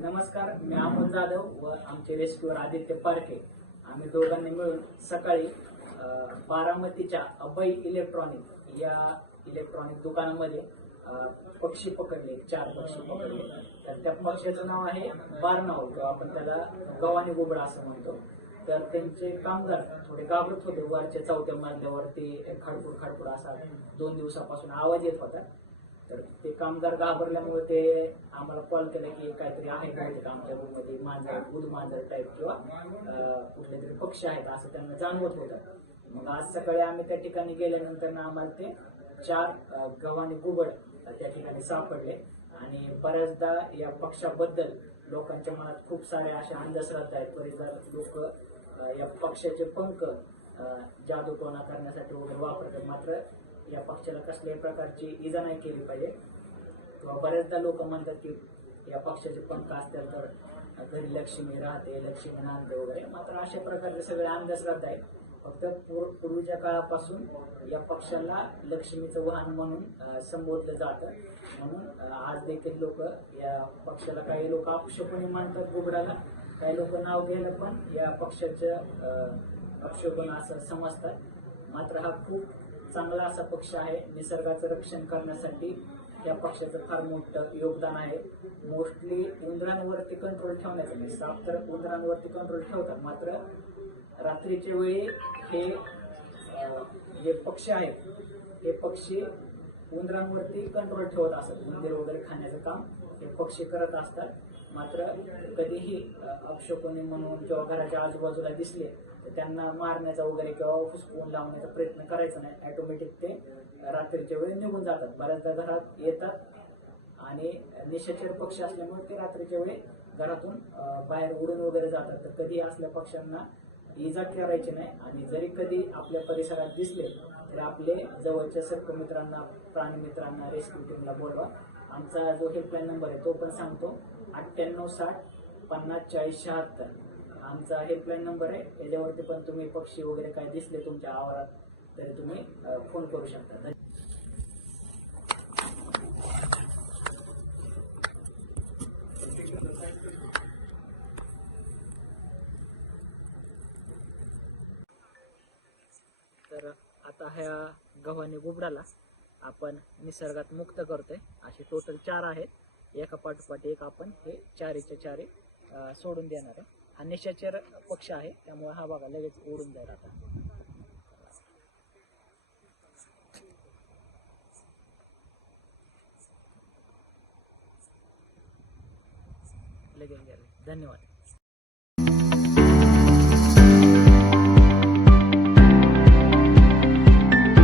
नमस्कार मी अमोल जाधव व आमचे रेस्क्यूअर आदित्य पारखे. आम्ही दोघांनी मिळून सकाळी बारामतीच्या अभय इलेक्ट्रॉनिक या इलेक्ट्रॉनिक दुकानामध्ये पक्षी पकडले चार पक्षी पकडले. तर त्या पक्ष्याचं नाव आहे बारनाव किंवा आपण त्याला गव्हाने गोबडा असं म्हणतो. तर त्यांचे कामगार थोडे घाबरत होते. वरच्या चौथ्या मजल्यावरती खाडपूड खाडपूड असा दोन दिवसापासून आवाज येत होता. तर ते कामगार घाबरल्यामुळे ते आम्हाला कॉल केला की काहीतरी आहे बहुतेक आमच्या रूममध्ये मांजर बुध मांजर टाईप किंवा कुठले तरी पक्षी आहेत असं त्यांना जाणवत होतं. मग आज सकाळी आम्ही त्या ठिकाणी गेल्यानंतर आम्हाला ते चार अं, गुबड त्या ठिकाणी सापडले. आणि बऱ्याचदा या पक्षाबद्दल लोकांच्या मनात खूप सारे असे अंधश्रद्धा आहेत. बरेचदा लोक या पक्षाचे पंख अं, जादूटोणा करण्यासाठी वगैरे वापरतात. मात्र या पक्षाला कसल्याही प्रकारची इजा नाही केली पाहिजे. किंवा बऱ्याचदा लोक म्हणतात की या पक्षाचे पंख असतील तर घरी लक्ष्मी राहते लक्ष्मी नांदते वगैरे. मात्र अशा प्रकारचे सगळे अंधश्रद्धा आहेत. फक्त पूर- पूर्वीच्या काळापासून या पक्षाला लक्ष्मीचं वाहन म्हणून संबोधलं जातं. म्हणून आज देखील लोक या पक्षाला काही लोक अपक्षपणे मानतात गुबडाला काही लोक नाव घ्यायला पण या पक्षाचं अं, असं समजतात. मात्र हा खूप चांगला असा पक्ष आहे. निसर्गाचं रक्षण करण्यासाठी या पक्षाचं फार मोठं योगदान आहे. मोस्टली उंदरांवरती कंट्रोल ठेवण्याचं नाही. साप तर उंदरांवरती कंट्रोल ठेवतात. मात्र रात्रीच्या वेळी हे जे पक्षी आहेत हे पक्षी उंदरांवरती कंट्रोल ठेवत असतात उंदीर वगैरे खाण्याचं काम हे पक्षी करत असतात. मात्र कधीही अं, अपशकुनी म्हणून किंवा घराच्या आजूबाजूला दिसले तर त्यांना मारण्याचा वगैरे किंवा फुसकून लावण्याचा प्रयत्न करायचा नाही. ॲटोमॅटिक ते रात्रीच्या वेळी निघून जातात. बऱ्याचदा घरात येतात आणि निशाचर पक्षी असल्यामुळे ते रात्रीच्या वेळी घरातून बाहेर उडून वगैरे जातात. तर कधी असल्या पक्ष्यांना इजा करायची नाही. आणि जरी कधी आपल्या परिसरात दिसले तर आपले जवळच्या सर्व मित्रांना प्राणी मित्रांना रेस्क्यू टीमला बोलवा. आमचा जो हेल्पलाईन नंबर आहे तो पण सांगतो. अठ्ठ्याण्णव साठ पन्नास चाळीस शहात्तर. आमचा हेल्पलाईन नंबर आहे. त्याच्यावरती पण तुम्ही पक्षी वगैरे काय दिसले तुमच्या आवारात तरी तुम्ही फोन करू शकता तर आता ह्या गव्हाणी गुबडाला आपण निसर्गात मुक्त करतोय. असे टोटल चार आहेत. एका पाठोपाठ एक आपण हे चारीच्या चारी सोडून देणार आहे. हा निशाचर पक्ष आहे. त्यामुळे हा बघा लगेच उडून जाईल आता. लगेच गेले धन्यवाद.